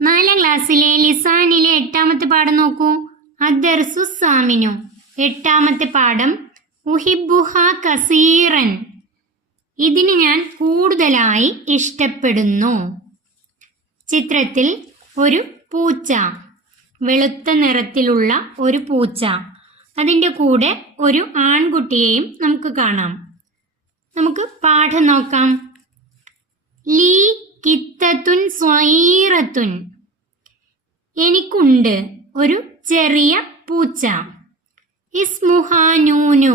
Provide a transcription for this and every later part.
4ാം ക്ലാസ്സിലെ ലിസാനിലെ 8ാമത്തെ പാഠം നോക്കൂ. അദ്ദർസു സാമിനു. 8ാമത്തെ പാഠം ഉഹിബ്ബുഹ കസീറൻ. ഇതിന് ഞാൻ കൂടുതലായി ഇഷ്ടപ്പെടുന്നു. ചിത്രത്തിൽ ഒരു പൂച്ച, വെളുത്ത നിറത്തിലുള്ള ഒരു പൂച്ച, അതിൻ്റെ കൂടെ ഒരു ആൺകുട്ടിയെയും നമുക്ക് കാണാം. നമുക്ക് പാഠം നോക്കാം. ലീ കിത്തത്തുൻ സ്വൈറത്തുൻ. എനിക്കുണ്ട് ഒരു ചെറിയ പൂച്ച. ഇസ്മുഹ നൂനു.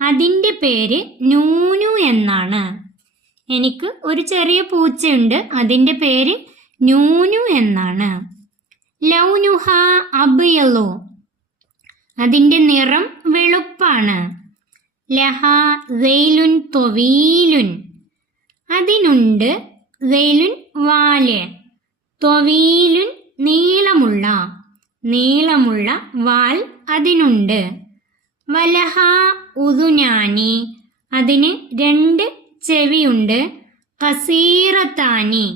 അതിൻ്റെ പേര് നൂനു എന്നാണ്. എനിക്ക് ഒരു ചെറിയ പൂച്ചയുണ്ട്, അതിൻ്റെ പേര് നൂനു എന്നാണ്. ലൗനുഹ അബ്യളു. അതിൻ്റെ നിറം വെളുപ്പാണ്. ലഹ ദൈലുൻ തൊവീലുൻ. അതിനുണ്ട് ദൈലുൻ വാല്, തൊവീലുൻ നീളമുള്ള വാൽ അതിനുണ്ട്. വലഹ ഉദുനാനി. അതിന് 2 ചെവിയുണ്ട്. കസീറത്താനി.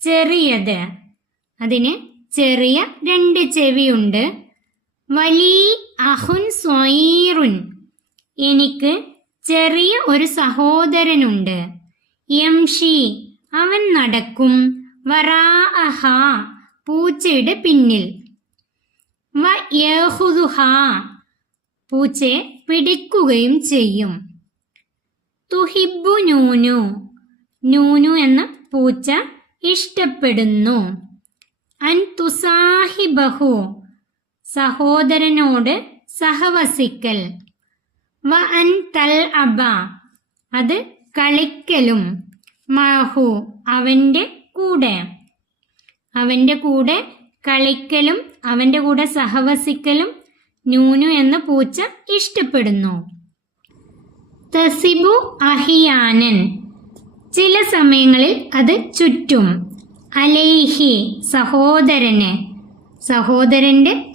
ചെറിയത്. അതിന് ചെറിയ 2 ചെവിയുണ്ട്. വലി അഹുൻ സ്വൈറുൻ. എനിക്ക് ചെറിയ ഒരു സഹോദരനുണ്ട്. യംഷി. അവൻ നടക്കും. വറാഅഹ. പൂച്ചയുടെ പിന്നിൽ. വയഹുദുഹ. പൂച്ചയെ പിടിക്കുകയും ചെയ്യും. തുഹിബ്ബു നൂനു. നൂനു എന്ന പൂച്ച ഇഷ്ടപ്പെടുന്നു. അൻ തുസാഹിബഹു. സഹോദരനോട് സഹവസിക്കൽ. വ അൻ തൽ അബ. അത് കളിക്കലും. മഹു. അവൻ്റെ കൂടെ കളിക്കലും അവൻ്റെ കൂടെ സഹവസിക്കലും നൂനു എന്ന പൂച്ച ഇഷ്ടപ്പെടുന്നു. തസിബു അഹിയാനൻ. ചില സമയങ്ങളിൽ അത് ചുറ്റും. അലൈഹി. സഹോദരൻ്റെ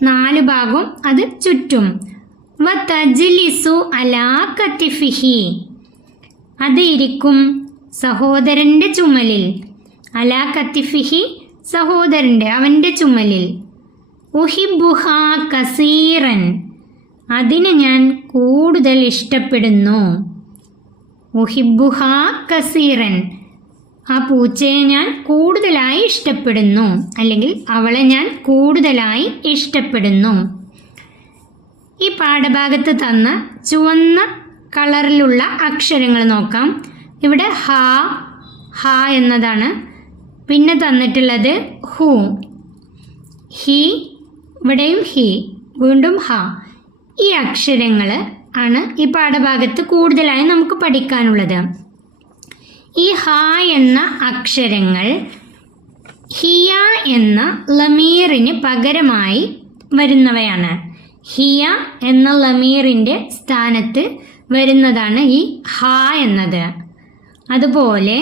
4 ഭാഗവും അത് ചുറ്റും. വ തജ്ലിസു അലാ കത്തിഫിഹി. അത് ഇരിക്കും സഹോദരൻ്റെ ചുമലിൽ. അലാ കത്തിഫിഹി. അവൻ്റെ ചുമലിൽ. ഉഹിബ്ബുഹ കസീറൻ. അതിനെ ഞാൻ കൂടുതൽ ഇഷ്ടപ്പെടുന്നു. ഉഹിബ്ബുഹ കസീറൻ. ആ പൂച്ചയെ ഞാൻ കൂടുതലായി ഇഷ്ടപ്പെടുന്നു, അല്ലെങ്കിൽ അവളെ ഞാൻ കൂടുതലായി ഇഷ്ടപ്പെടുന്നു. ഈ പാഠഭാഗത്ത് തന്ന ചുവന്ന കളറിലുള്ള അക്ഷരങ്ങൾ നോക്കാം. ഇവിടെ ഹ എന്നതാണ്. പിന്നെ തന്നിട്ടുള്ളത് ഹു, ഹി, ഇവിടെയും ഹി, വീണ്ടും ഹ. ഈ അക്ഷരങ്ങൾ ആണ് ഈ പാഠഭാഗത്ത് കൂടുതലായി നമുക്ക് പഠിക്കാനുള്ളത്. ഈ ഹ എന്ന അക്ഷരങ്ങൾ ഹിയ എന്ന ലമീറിന് പകരമായി വരുന്നവയാണ്. ഹിയ എന്ന ലമീറിൻ്റെ സ്ഥാനത്ത് വരുന്നതാണ് ഈ ഹ എന്നത്. അതുപോലെ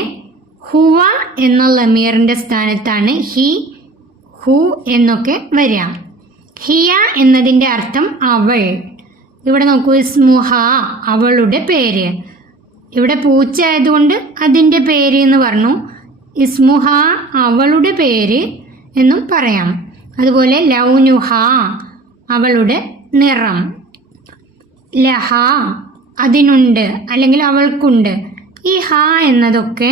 ഹുവ എന്ന ലമീറിൻ്റെ സ്ഥാനത്താണ് ഹി, ഹു എന്നൊക്കെ വരിക. ഹിയ എന്നതിൻ്റെ അർത്ഥം അവൾ. ഇവിടെ നോക്കൂ, ഇസ്മുഹ, അവളുടെ പേര്. ഇവിടെ പൂച്ച ആയതുകൊണ്ട് അതിൻ്റെ പേര് എന്ന് പറഞ്ഞു. ഇസ്മുഹ, അവളുടെ പേര് എന്നും പറയാം. അതുപോലെ ലൗനുഹ, അവളുടെ നിറം. ലഹ, അതിനുണ്ട് അല്ലെങ്കിൽ അവൾക്കുണ്ട്. ഈ ഹ എന്നതൊക്കെ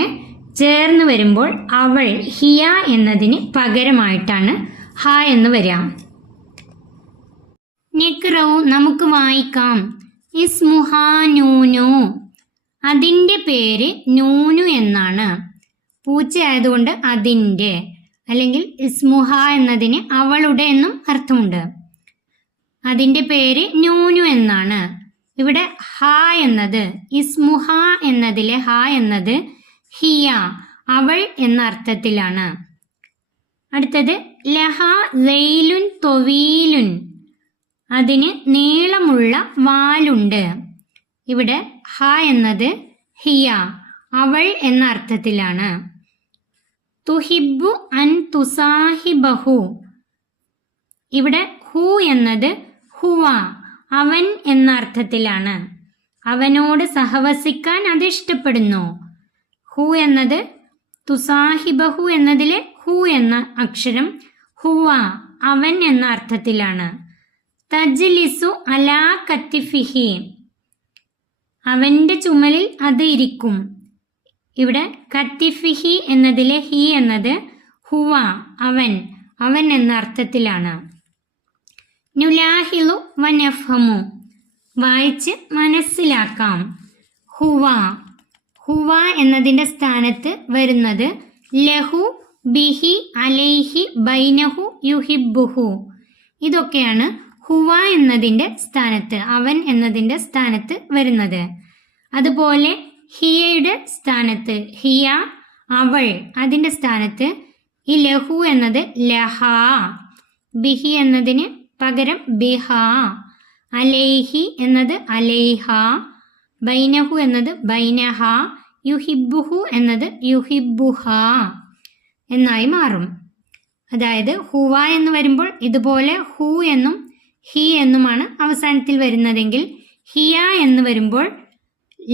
ചേർന്ന് വരുമ്പോൾ അവൾ, ഹിയ എന്നതിന് പകരമായിട്ടാണ് ഹ എന്ന് വരിക. നിക്റൗ, നമുക്ക് വായിക്കാം. ഇസ്മുഹ നൂനു. അതിൻ്റെ പേര് നൂനു എന്നാണ്. പൂച്ച ആയതുകൊണ്ട് അതിൻ്റെ, അല്ലെങ്കിൽ ഇസ്മുഹ എന്നതിന് അവളുടെ എന്നും അർത്ഥമുണ്ട്. അതിൻ്റെ പേര് നൂനു എന്നാണ്. ഇവിടെ ഹ എന്നത്, ഇസ്മുഹ എന്നതിലെ ഹ എന്നത് ഹിയ, അവൾ എന്ന അർത്ഥത്തിലാണ്. അടുത്തത് ലഹ ദൈലുൻ തൊവീലുൻ. അതിന് നീളമുള്ള വാലുണ്ട്. ഇവിടെ ഹ എന്നത് ഹിയ, അവൾ എന്ന അർത്ഥത്തിലാണ്. തുഹിബ്ബു അൻ തുസാഹിബഹു. ഇവിടെ ഹു എന്നത് ഹുവ, അവൻ എന്ന അർത്ഥത്തിലാണ്. അവനോട് സഹവസിക്കാൻ അത് ഇഷ്ടപ്പെടുന്നു. ഹു എന്നത് തുസാഹിബഹു എന്നതിലെ ഹു ഹു എന്ന അക്ഷരം ഹുവ അവൻ എന്ന അർത്ഥത്തിലാണ്. തജ്ലിസു അലാ കത്തിഫിഹി അവൻ്റെ ചുമലിൽ അത് ഇരിക്കും. ഇവിടെ കത്തിഫിഹി എന്നതിലെ ഹി എന്നത് ഹുവ അവൻ എന്ന അർത്ഥത്തിലാണ്. നുലാഹിലു വനഫ്ഹമു വായിച്ച് മനസ്സിലാക്കാം. ഹുവ എന്നതിൻ്റെ സ്ഥാനത്ത് വരുന്നത് ലഹു, ബിഹി, അലൈഹി, ബൈനഹു, യുഹിബ്ബുഹു. ഇതൊക്കെയാണ് ഹുവ എന്നതിൻ്റെ സ്ഥാനത്ത്, അവൻ എന്നതിൻ്റെ സ്ഥാനത്ത് വരുന്നത്. അതുപോലെ ഹിയയുടെ സ്ഥാനത്ത് ഹിയ അവൾ, അതിൻ്റെ സ്ഥാനത്ത് ഈ ലഹു എന്നത് ലഹ, ബിഹി എന്നതിന് പകരം ബിഹ, അലൈഹി എന്നത് അലൈഹ, ബൈനഹു എന്നത് ബൈനഹ, യുഹിബ്ബുഹു എന്നത് യുഹിബ്ബുഹ എന്നായി മാറും. അതായത് ഹുവ എന്ന് വരുമ്പോൾ ഇതുപോലെ ഹു എന്നും ഹി എന്നുമാണ് അവസാനത്തിൽ വരുന്നതെങ്കിൽ ഹിയ എന്ന് വരുമ്പോൾ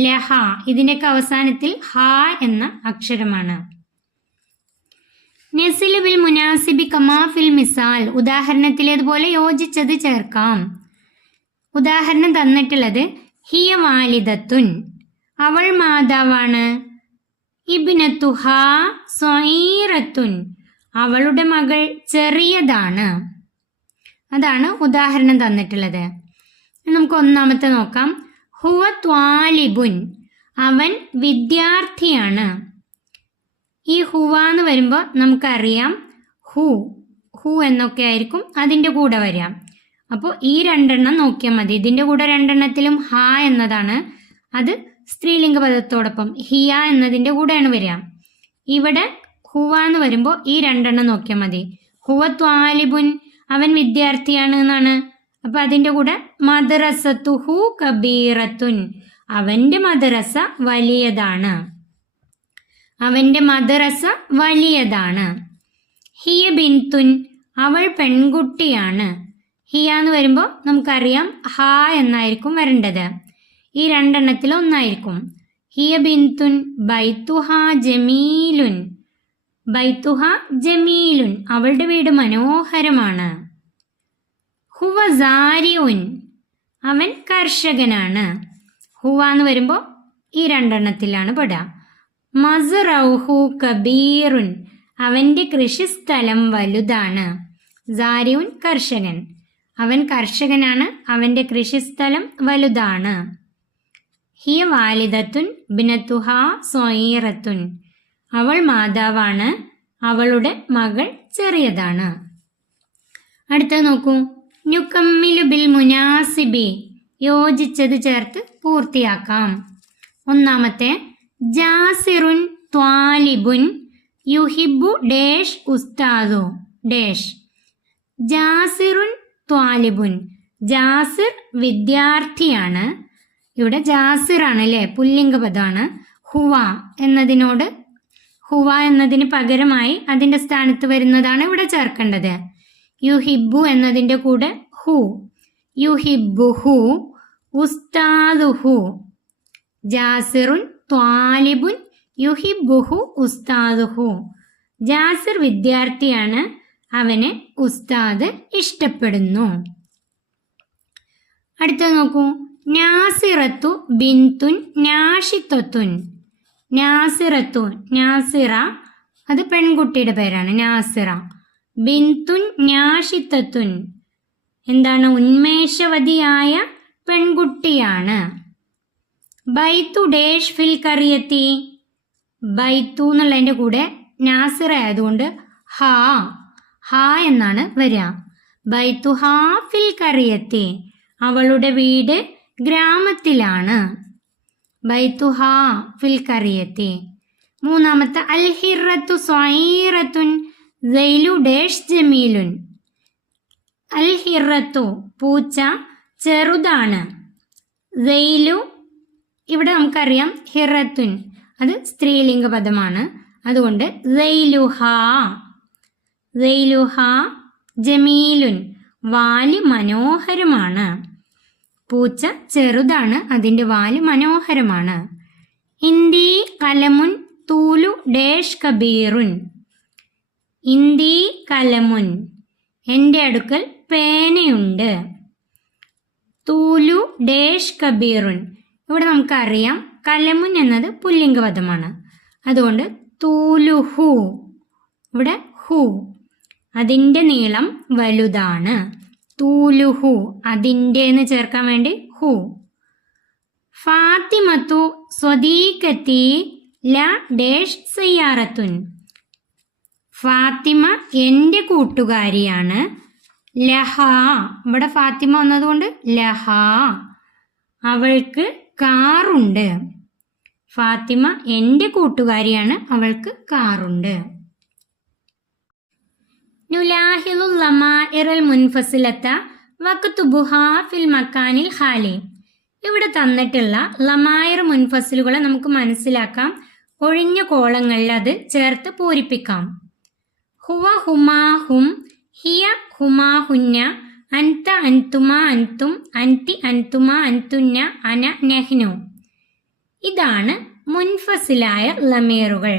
ലഹ, ഇതിൻ്റെയൊക്കെ അവസാനത്തിൽ ഹ എന്ന അക്ഷരമാണ്. നസിലു ബിൽ മുനാസിബി കമാ ഫിൽ മിസാൽ ഉദാഹരണത്തിലേതുപോലെ യോജിച്ചത് ചേർക്കാം. ഉദാഹരണം തന്നിട്ടുള്ളത് ഹിയ വാലിദത്തുൻ അവൾ മാതാവാണ്. ഇബ്നത്തുഹ സ്വഈറത്തുൻ അവളുടെ മകൾ ചെറിയതാണ്. അതാണ് ഉദാഹരണം തന്നിട്ടുള്ളത്. നമുക്ക് ഒന്നാമത്തെ നോക്കാം. ഹുവ ത്വാലിബുൻ അവൻ വിദ്യാർത്ഥിയാണ്. ഈ ഹുവ എന്ന് വരുമ്പോൾ നമുക്കറിയാം ഹു എന്നൊക്കെ ആയിരിക്കും അതിൻ്റെ കൂടെ വരാം. അപ്പോൾ ഈ രണ്ടെണ്ണം നോക്കിയാൽ മതി. ഇതിൻ്റെ കൂടെ രണ്ടെണ്ണത്തിലും ഹ എന്നതാണ്, അത് സ്ത്രീലിംഗ പദത്തോടൊപ്പം ഹിയ എന്നതിൻ്റെ കൂടെയാണ് വരിക. ഇവിടെ ഹുവ എന്ന് വരുമ്പോൾ ഈ രണ്ടെണ്ണം നോക്കിയാൽ മതി. ഹുവ ത്വാലിബുൻ അവൻ വിദ്യാർത്ഥിയാണ് എന്നാണ്. അപ്പം അതിൻ്റെ കൂടെ മദ്റസത്തുഹു കബീറത്തുൻ അവൻ്റെ മദ്റസ വലിയതാണ്. ഹിയ ബിൻതുൻ അവൾ പെൺകുട്ടിയാണ്. ഹിയ എന്ന് വരുമ്പോൾ നമുക്കറിയാം ഹ എന്നായിരിക്കും വരേണ്ടത്. ഈ രണ്ടെണ്ണത്തിൽ ഒന്നായിരിക്കും. ഹിയ ബിൻതുൻ ബൈത്തുഹ ജമീലുൻ അവളുടെ വീട് മനോഹരമാണ്. ഹുവ സാരിഉൻ അവൻ കർഷകനാണ്. ഹുവ എന്ന് വരുമ്പോൾ ഈ രണ്ടെണ്ണത്തിലാണ് പെടുക. മസ്റഉഹു കബീറുൻ അവൻ്റെ കൃഷിസ്ഥലം വലുതാണ്. സാരിഉൻ കർഷകൻ, അവൻ കർഷകനാണ്, അവൻ്റെ കൃഷിസ്ഥലം വലുതാണ്. ഹിയ വാലിദത്തുൻ ബിനത്തുഹ സ്വഈറത്തുൻ അവൾ മാതാവാണ്, അവളുടെ മകൾ ചെറിയതാണ്. അടുത്തത് നോക്കൂ. നുകമ്മിലു ബിൽ മുനാസിബി യോജിച്ചത് ചേർത്ത് പൂർത്തിയാക്കാം. ഒന്നാമത്തെ ജാസിറുൻ ത്വാലിബുൻ യുഹിബ്ബു ഡേഷ് ഉസ്താദു ഡേഷ്. ജാസിറുൻ ത്വാലിബുൻ ജാസിർ വിദ്യാർത്ഥിയാണ്. ഇവിടെ ജാസിറാണ് അല്ലേ, പുല്ലിംഗ പദമാണ്. ഹുവ എന്നതിന് പകരമായി അതിൻ്റെ സ്ഥാനത്ത് വരുന്നതാണ് ഇവിടെ ചേർക്കേണ്ടത്. യുഹിബ്ബു എന്നതിൻ്റെ കൂടെ ഹു, യുഹിബ്ബുഹു ഉസ്താദുഹു. ജാസിറുൻ ത്വാലിബുൻ യുഹിബ്ബുഹു ഉസ്താദുഹു. ജാസിർ വിദ്യാർത്ഥിയാണ്, അവനെ ഉസ്താദ് ഇഷ്ടപ്പെടുന്നു. അടുത്ത നോക്കൂ. നാസിറത്തു ബിൻതുൻ നാഷിത്വത്തുൻ. നാസിറ അത് പെൺകുട്ടിയുടെ പേരാണ് നാസിറ. ബിൻതുൻ നാഷിത്വത്തുൻ എന്താണ്, ഉന്മേഷവതിയായ പെൺകുട്ടിയാണ്. ബൈത്തു ഡേഷ് ഫിൽ കറിയത്തി. ബൈത്തു എന്നുള്ളതിൻ്റെ കൂടെ നാസിറ ആയതുകൊണ്ട് ഹ എന്നാണ് വരിക. ബൈത്തു ഹാ ഫിൽ കറിയത്തി അവളുടെ വീട് ഗ്രാമത്തിലാണ്. ബൈത്തു ഹാ ഫിൽ കറിയത്തി. മൂന്നാമത്തെ അൽ ഹിറത്തു സ്വഈറത്തുൻ സൈലു ഡേഷ് ജമീലുൻ. അൽ ഹിറത്തു പൂച്ച ചെറുതാണ്. സൈലു ഇവിടെ നമുക്കറിയാം ഹിറത്തുൻ അത് സ്ത്രീലിംഗ പദമാണ്, അതുകൊണ്ട് സൈലുഹ ജമീലുൻ വാല് മനോഹരമാണ്. പൂച്ച ചെറുതാണ്, അതിൻ്റെ വാല് മനോഹരമാണ്. ഇന്ദി കലമുൻ തൂലു ഡേഷ് കബീറുൻ. ഇന്ദി കലമുൻ, എൻ്റെ അടുക്കൽ പേനയുണ്ട്. തൂലു ഡേഷ് കബീറുൻ, ഇവിടെ നമുക്കറിയാം കലമുൻ എന്നത് പുല്ലിംഗപദമാണ്. അതുകൊണ്ട് തൂലുഹു, ഇവിടെ ഹു, അതിൻ്റെ നീളം വലുതാണ്. തൂലുഹു, അതിൻ്റെ എന്ന് ചേർക്കാൻ വേണ്ടി ഹു. ഫാത്തിമത്തു സ്വദീകത്തി ല ഡേഷ് സയ്യാറത്തുൻ, ഫാത്തിമ എൻ്റെ കൂട്ടുകാരിയാണ്. ലഹ, ഇവിടെ ഫാത്തിമ വന്നതുകൊണ്ട് ലഹ, അവൾക്ക് കാറുണ്ട്. ഫാത്തിമ എൻ്റെ കൂട്ടുകാരിയാണ്, അവൾക്ക് കാറുണ്ട്. നുലാഹിലുൽ ലമാഇറൽ മുൻഫസിലത്ത വക്തുബുഹാ ഫിൽ മക്കാനിൽ ഖാലി, ഇവിടെ തന്നിട്ടുള്ള ലമായിർ മുൻഫസിലുകളെ നമുക്ക് മനസ്സിലാക്കാം. ഒഴിഞ്ഞ കോളങ്ങളിൽ അത് ചേർത്ത് പൂരിപ്പിക്കാം. ഹുവ ഹുമാ ഹും, ഹിയ ഹുമാ ഹുന്ന, അൻത അൻതുമ അൻതും, അൻതി അൻതുമ അൻതുന്ന, അന നെഹ്നു. ഇതാണ് മുൻഫസിലായ ലമീറുകൾ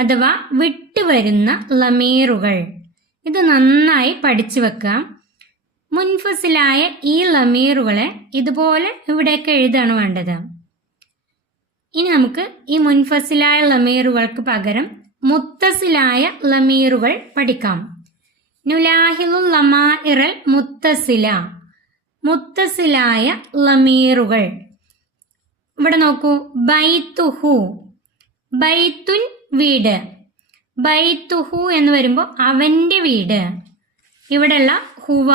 അഥവാ വിട്ടുവരുന്ന ലമീറുകൾ. ഇത് നന്നായി പഠിച്ചു വെക്കാം. മുൻഫസിലായ ഈ ലമീറുകളെ ഇതുപോലെ ഇവിടേക്ക് എഴുതാണ് വേണ്ടത്. ഇനി നമുക്ക് ഈ മുൻഫസിലായ ലമീറുകൾക്ക് പകരം മുത്തസിലായ ലമീറുകൾ പഠിക്കാം. നുലാഹിലുൽ ലമാഇറൽ മുത്തസില, മുത്തസിലായ ലമീറുകൾ. ഇവിടെ നോക്കൂ, ബൈത്തുഹു, ബൈത്തുൻ വീട്, ബൈത്തുഹു എന്ന് വരുമ്പോൾ അവൻ്റെ വീട്. ഇവിടെയുള്ള ഹുവ,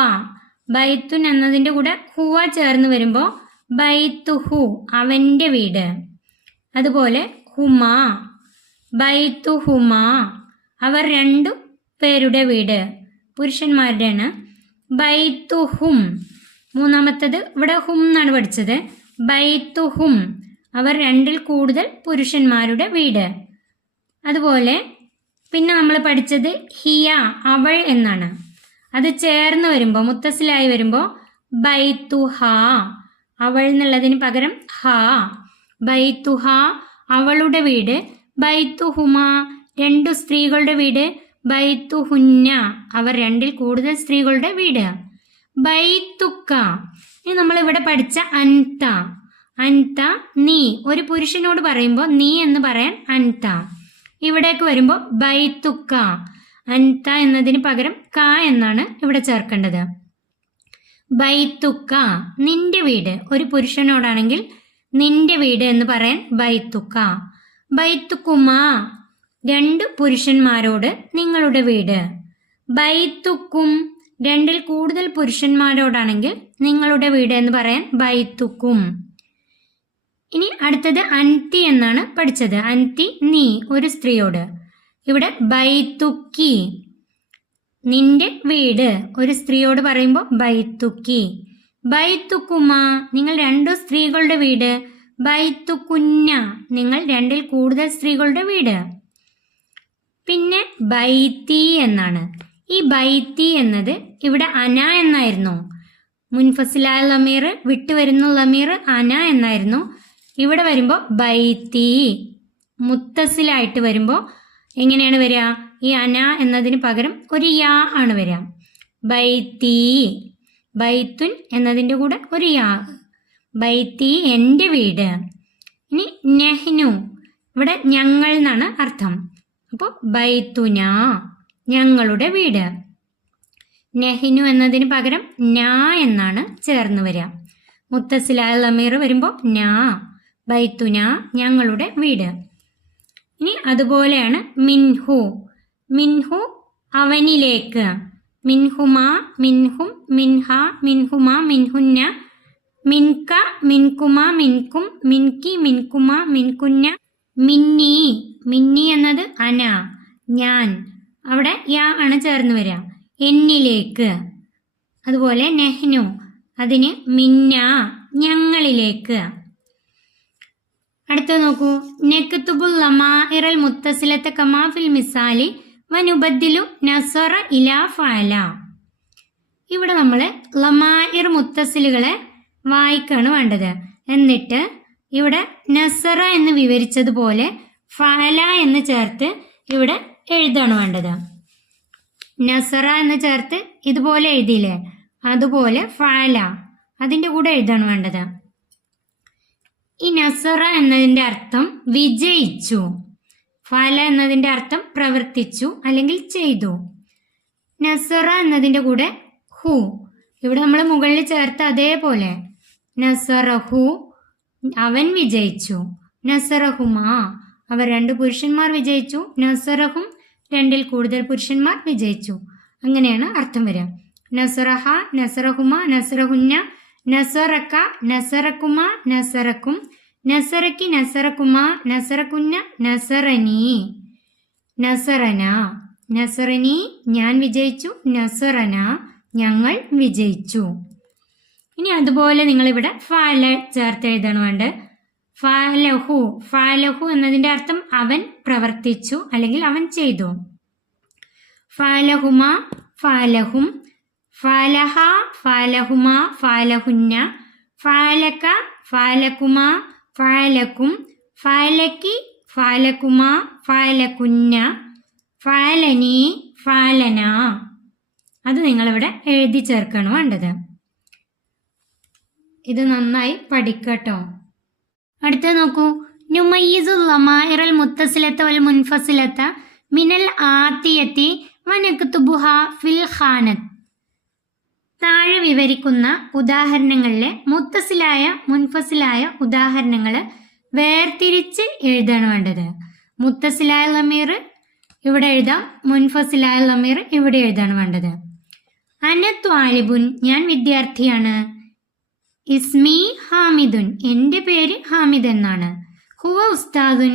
ബൈത്തുൻ എന്നതിൻ്റെ കൂടെ ഹുവ ചേർന്ന് വരുമ്പോൾ ബൈത്തുഹു, അവൻ്റെ വീട്. അതുപോലെ ഹുമാ, ബൈത്തുഹുമാ, അവർ രണ്ടു പേരുടെ വീട്, പുരുഷന്മാരുടെയാണ്. ബൈത്തുഹും, മൂന്നാമത്തത് ഇവിടെ ഹും എന്നാണ് പഠിച്ചത്. ബൈത്തുഹും, അവർ രണ്ടിൽ കൂടുതൽ പുരുഷന്മാരുടെ വീട്. അതുപോലെ പിന്നെ നമ്മൾ പഠിച്ചത് ഹിയ, അവൾ എന്നാണ്. അത് ചേർന്ന് വരുമ്പോൾ മുത്തസിലായി വരുമ്പോൾ ബൈത്തുഹ, അവൾ എന്നുള്ളതിന് പകരം ഹ, ബൈത്തുഹ, അവളുടെ വീട്. ബൈത്തുഹുമ, രണ്ടു സ്ത്രീകളുടെ വീട്. ബൈത്തുഹുന്ന, അവർ രണ്ടിൽ കൂടുതൽ സ്ത്രീകളുടെ വീട്. ബൈത്തുക്ക, ഇനി നമ്മൾ ഇവിടെ പഠിച്ച അൻത, അൻത നീ, ഒരു പുരുഷനോട് പറയുമ്പോൾ നീ എന്ന് പറയാൻ അൻത. ഇവിടേക്ക് വരുമ്പോൾ ബൈത്തുക്ക, അൻത എന്നതിന് പകരം ക എന്നാണ് ഇവിടെ ചേർക്കേണ്ടത്. ബൈത്തുക്ക, നിന്റെ വീട്, ഒരു പുരുഷനോടാണെങ്കിൽ നിന്റെ വീട് എന്ന് പറയാൻ ബൈത്തുക്ക. ബൈത്തുക്കുമ, രണ്ട് പുരുഷന്മാരോട് നിങ്ങളുടെ വീട്. ബൈത്തുക്കും, രണ്ടിൽ കൂടുതൽ പുരുഷന്മാരോടാണെങ്കിൽ നിങ്ങളുടെ വീട് എന്ന് പറയാൻ ബൈത്തുക്കും. ഇനി അടുത്തത് അൻതി എന്നാണ് പഠിച്ചത്. അൻതി നീ, ഒരു സ്ത്രീയോട്. ഇവിടെ ബൈത്തുക്കി, നിന്റെ വീട്, ഒരു സ്ത്രീയോട് പറയുമ്പോൾ ബൈത്തുക്കി. ബൈത്തുക്കുമ, നിങ്ങൾ രണ്ടു സ്ത്രീകളുടെ വീട്. ബൈത്തുക്കുന്ന, നിങ്ങൾ രണ്ടിൽ കൂടുതൽ സ്ത്രീകളുടെ വീട്. പിന്നെ ബൈത്തി എന്നാണ്. ഈ ബൈത്തി എന്നത് ഇവിടെ അന എന്നായിരുന്നു. മുൻഫസിലായ ലമീർ, വിട്ടുവരുന്ന ലമീർ അന എന്നായിരുന്നു. ഇവിടെ വരുമ്പോൾ ബൈത്തി, മുത്തസിലായിട്ട് വരുമ്പോൾ എങ്ങനെയാണ് വരിക? ഈ അന എന്നതിന് പകരം ഒരു യാ ആണ് വരിക. ബൈത്തി, ബൈത്തുൻ എന്നതിൻ്റെ കൂടെ ഒരു യാ. ബൈത്തി, എൻ്റെ വീട്. ഇനി നെഹ്നു, ഇവിടെ ഞങ്ങൾ എന്നാണ് അർത്ഥം. അപ്പോൾ ബൈത്തുന, ഞങ്ങളുടെ വീട്. നെഹ്നു എന്നതിന് പകരം നാ എന്നാണ് ചേർന്ന് വരിക. മുത്തസിലായ ലമീർ വരുമ്പോൾ നാ, ബൈത്തുന, ഞങ്ങളുടെ വീട്. ഇനി അതുപോലെയാണ് മിൻഹു. മിൻഹു അവനിലേക്ക്. മിൻഹുമാ, മിൻഹും, മിൻഹ, മിൻഹുമാ, മിൻഹുന്ന, മിൻക, മിൻകുമാ, മിൻകും, മിൻകി, മിൻകുമാ, മിൻകുന്ന, മിന്നി. മിന്നി എന്നത് അന, ഞാൻ. അവിടെ യാ ആണ് ചേർന്ന് വരിക. എന്നിലേക്ക്. അതുപോലെ നെഹ്നു, അതിന് മിന്ന, ഞങ്ങളിലേക്ക്. അടുത്തത് നോക്കൂ. നക്തുബുൽ ലമാഇറൽ മുത്തസിലത കമാ ഫിൽ മിസാലി വനുബദ്ദിലു നസറ ഇലാ ഫഅല. ഇവിടെ നമ്മൾ ലമാഇർ മുത്തസിലുകളെ വായിക്കാണ് വേണ്ടത്. എന്നിട്ട് ഇവിടെ നസറ എന്ന് വിവരിച്ചതുപോലെ ഫഅല എന്ന് ചേർത്ത് ഇവിടെ എഴുതാണ് വേണ്ടത്. നസറ എന്ന് ചേർത്ത് ഇതുപോലെ എഴുതിയില്ലേ, അതുപോലെ ഫഅല അതിൻ്റെ കൂടെ എഴുതാണ് വേണ്ടത്. ഈ നസറ എന്നതിൻ്റെ അർത്ഥം വിജയിച്ചു, ഫഅല എന്നതിൻ്റെ അർത്ഥം പ്രവർത്തിച്ചു അല്ലെങ്കിൽ ചെയ്തു. നസറ എന്നതിൻ്റെ കൂടെ ഹു, ഇവിടെ നമ്മൾ മുകളിൽ ചേർത്ത അതേപോലെ നസറഹു അവൻ വിജയിച്ചു, നസറഹുമാ അവർ 2 പുരുഷന്മാർ വിജയിച്ചു, നസറഹും 2-ൽ കൂടുതൽ പുരുഷന്മാർ വിജയിച്ചു. അങ്ങനെയാണ് അർത്ഥം വരിക. നസറഹ, നസറഹുമ, നസറഹുന്ന, നസറക്ക, നസറക്കുമ, നസറക്കും, നസറക്കി, നസറക്കുമ, നസറക്കുന്ന, നസറനി, നസറന, നസറനി ഞാൻ വിജയിച്ചു, നസറന ഞങ്ങൾ വിജയിച്ചു. ഇനി അതുപോലെ നിങ്ങളിവിടെ ഫഅല ചേർത്ത് എഴുതണം വേണ്ട. ഫഅലഹു, ഫഅലഹു എന്നതിൻ്റെ അർത്ഥം അവൻ പ്രവർത്തിച്ചു അല്ലെങ്കിൽ അവൻ ചെയ്തു. ഫഅലഹുമ, ഫഅലഹും, ഫഅലഹ, ഫഅലഹുമ, ഫഅലഹുന്ന, ഫഅലക, ഫഅലകുമ, ഫഅലക്കും, ഫഅലക്കി, ഫഅലകുമ, ഫഅലകുന്ന, ഫഅലനി, ഫഅലന. അത് നിങ്ങളിവിടെ എഴുതി ചേർക്കണം വേണ്ടത്. ഇത് നന്നായി പഠിക്കട്ടോ. അടുത്ത നോക്കൂ. നുമയ്യിസുൽ ലമാഇറൽ മുത്തസിലത വൽ മുൻഫസിലത മിനൽ ആതിയതി വനക്തുബുഹ ഫിൽ ഖാനത്ത്. താഴെ വിവരിക്കുന്ന ഉദാഹരണങ്ങളിലെ മുത്തസിലായ മുൻഫസിലായ ഉദാഹരണങ്ങൾ വേർതിരിച്ച് എഴുതാണ് വേണ്ടത്. മുത്തസിലായ ലമീർ ഇവിടെ എഴുതാം, മുൻഫസിലായ ലമീർ ഇവിടെ എഴുതാണ് വേണ്ടത്. അന ത്വാലിബുൻ ഞാൻ വിദ്യാർത്ഥിയാണ്. ഇസ്മി ഹാമിദുൻ എൻ്റെ പേര് ഹാമിദ് എന്നാണ്. ഹുവ ഉസ്താദുൻ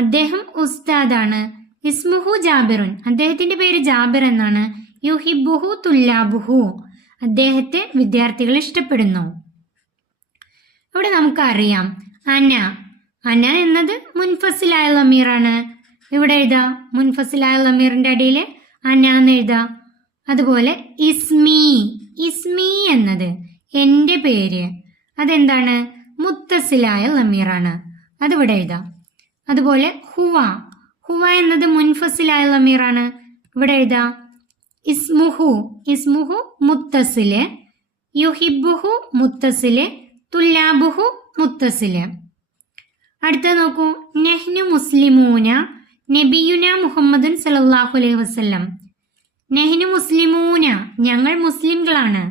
അദ്ദേഹം ഉസ്താദാണ്. ഇസ്മുഹു ജാബിറുൻ അദ്ദേഹത്തിൻ്റെ പേര് ജാബിർ എന്നാണ്. യുഹിബുഹു തുല്ലാബുഹു അദ്ദേഹത്തെ വിദ്യാർത്ഥികൾ ഇഷ്ടപ്പെടുന്നു. ഇവിടെ നമുക്കറിയാം അന, അന എന്നത് മുൻഫസിലായ ലമീറാണ്. ഇവിടെ എഴുതാ മുൻഫസിലായ ലമീറിൻ്റെ അടിയിൽ അന എന്ന് എഴുതാ. അതുപോലെ ഇസ്മി, ഇസ്മി എന്നത് എൻ്റെ പേര് അതെന്താണ് മുത്തസിലായ ലമീറാണ്, അതിവിടെ എഴുതാം. അതുപോലെ ഹുവ, ഹുവ എന്നത് മുൻഫസിലായ ലമീറാണ്, ഇവിടെ എഴുതാം. ഇസ്മുഹു, ഇസ്മുഹു മുത്തസില്, യുഹിബുഹു മുത്തസില്, തുല്ലാബുഹു മുത്തസില്. അടുത്ത നോക്കൂ. നെഹ്നു മുസ്ലിമൂന നബിയുന മുഹമ്മദുൻ സല്ലല്ലാഹു അലൈഹി വസല്ലം. നെഹ്നു മുസ്ലിമൂന ഞങ്ങൾ മുസ്ലിംകളാണ്.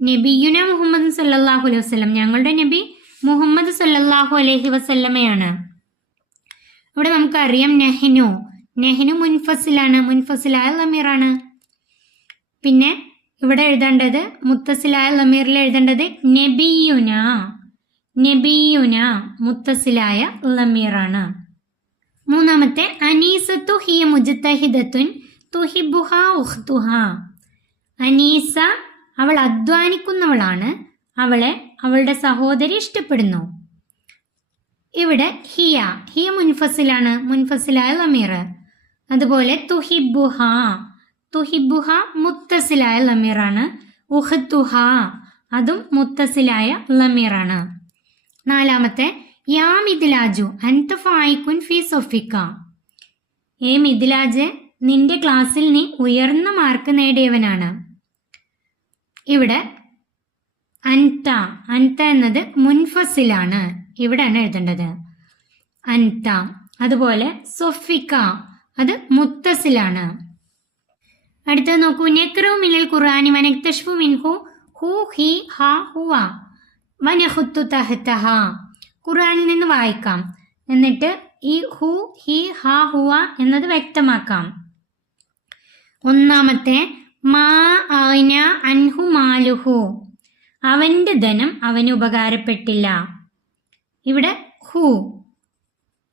നബിയുന മുഹമ്മദ് സല്ലല്ലാഹു അലൈഹി വസല്ലം ഞങ്ങളുടെ നബി മുഹമ്മദ് സല്ലല്ലാഹു അലൈഹി വസല്ലമയാണ്. ഇവിടെ നമുക്കറിയാം നെഹ്നു, നെഹ്നു മുൻഫസിലാണ്, മുൻഫസിലായ ലമീറാണ്. പിന്നെ ഇവിടെ എഴുതേണ്ടത് മുത്തസിലായ ലമീറിൽ എഴുതേണ്ടത് നബിയുന, നബിയുന മുത്തസിലായ ലമീറാണ്. മൂന്നാമത്തെ അനീസത്തു ഹിയ മുജ്തഹിദത്തുൻ തുഹിബുഹ ഉഖ്തുഹ. അനീസ അവൾ അധ്വാനിക്കുന്നവളാണ്, അവളെ അവളുടെ സഹോദരി ഇഷ്ടപ്പെടുന്നു. ഇവിടെ ഹിയ, ഹിയ മുൻഫസിലാണ്, മുൻഫസിലായ ലമീർ. അതുപോലെ തുഹിബുഹ, തുഹിബുഹ മുത്തസിലായ ലമീറാണ്. ഉഖ്തുഹ അതും മുത്തസിലായ ലമീറാണ്. നാലാമത്തെ യാ മിദ്ലാജു അൻത ഫായിക്കുൻ ഫീ സഫിക. ഏ മിദ്ലാജ് നിന്റെ ക്ലാസ്സിൽ നീ ഉയർന്ന മാർക്ക് നേടിയവനാണ്. ഇവിടെ അൻത, അൻത എന്നത് മുൻഫസിലാണ്, ഇവിടെയാണ് എഴുതേണ്ടത് അൻത. അതുപോലെ സൊഫിക അത് മുത്തസിലാണ്. അടുത്തത് നോക്കൂ. നെക്റു മിനൽ ഖുർആനി വനക്തശ്ഫു മിൻഹു ഹു ഹി ഹ ഹുവ വനഖുത്തു തഹ്തഹ. ഖുർആനിൽ നിന്ന് വായിക്കാം, എന്നിട്ട് ഈ ഹു ഹി ഹ ഹുവ എന്നത് വ്യക്തമാക്കാം. ഒന്നാമത്തെ മാ അഗ്ന അൻഹു മാലുഹു അവൻ്റെ ധനം അവന് ഉപകാരപ്പെട്ടില്ല. ഇവിടെ ഹു,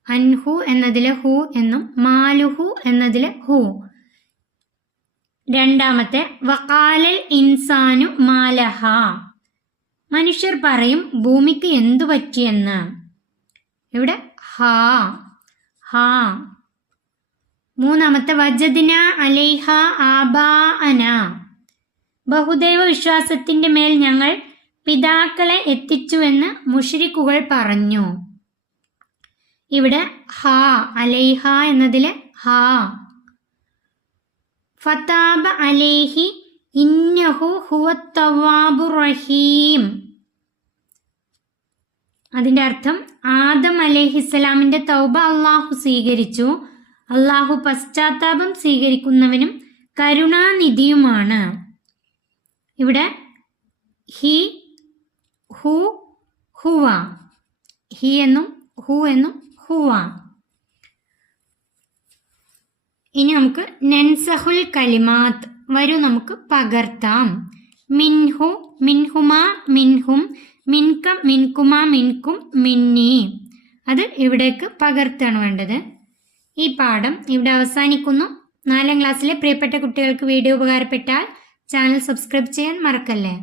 അൻഹു എന്നതിലെ ഹു എന്നും മാലുഹു എന്നതിലെ ഹു. രണ്ടാമത്തെ വഖാലൽ ഇൻസാനു മാലഹ മനുഷ്യർ പറയും ഭൂമിക്ക് എന്തു പറ്റിയെന്ന്. ഇവിടെ ഹാ, ഹാ. മൂന്നാമത്തെ വജദ്ന അലൈഹ ആബാഅന ബഹുദൈവ വിശ്വാസത്തിന്റെ മേൽ ഞങ്ങൾ പിതാക്കളെ എത്തിച്ചുവെന്ന് മുശ്രിക്കുകൾ പറഞ്ഞു. ഇവിടെ ഹാ, അലൈഹ എന്നതിലെ ഹാ. ഫതാബ അലൈഹി ഇന്നഹു ഹുവത് തവ്വാബുർ റഹീം. അതിൻ്റെ അർത്ഥം ആദം അലൈഹിസ്സലാമിൻ്റെ തൗബ അള്ളാഹു സ്വീകരിച്ചു. അള്ളാഹു പശ്ചാത്താപം സ്വീകരിക്കുന്നവനും കരുണാനിധിയുമാണ്. ഇവിടെ ഹി, ഹു, ഹുവ, ഹി എന്നും ഹു എന്നും ഹുവ. ഇനി നമുക്ക് നൻസഹുൽ കലിമാത്ത് വരും നമുക്ക് പകർത്താം. മിൻഹു, മിൻഹുമ, മിൻഹും, മിൻക, മിൻകുമ, മിൻകും, മിന്നി. അത് ഇവിടേക്ക് പകർത്താണ് വേണ്ടത്. ഈ പാഠം ഇവിടെ അവസാനിക്കുന്നു. 4ാം ക്ലാസ്സിലെ പ്രിയപ്പെട്ട കുട്ടികൾക്ക് വീഡിയോ ഉപകാരപ്പെട്ടാൽ ചാനൽ സബ്സ്ക്രൈബ് ചെയ്യാൻ മറക്കല്ലേ.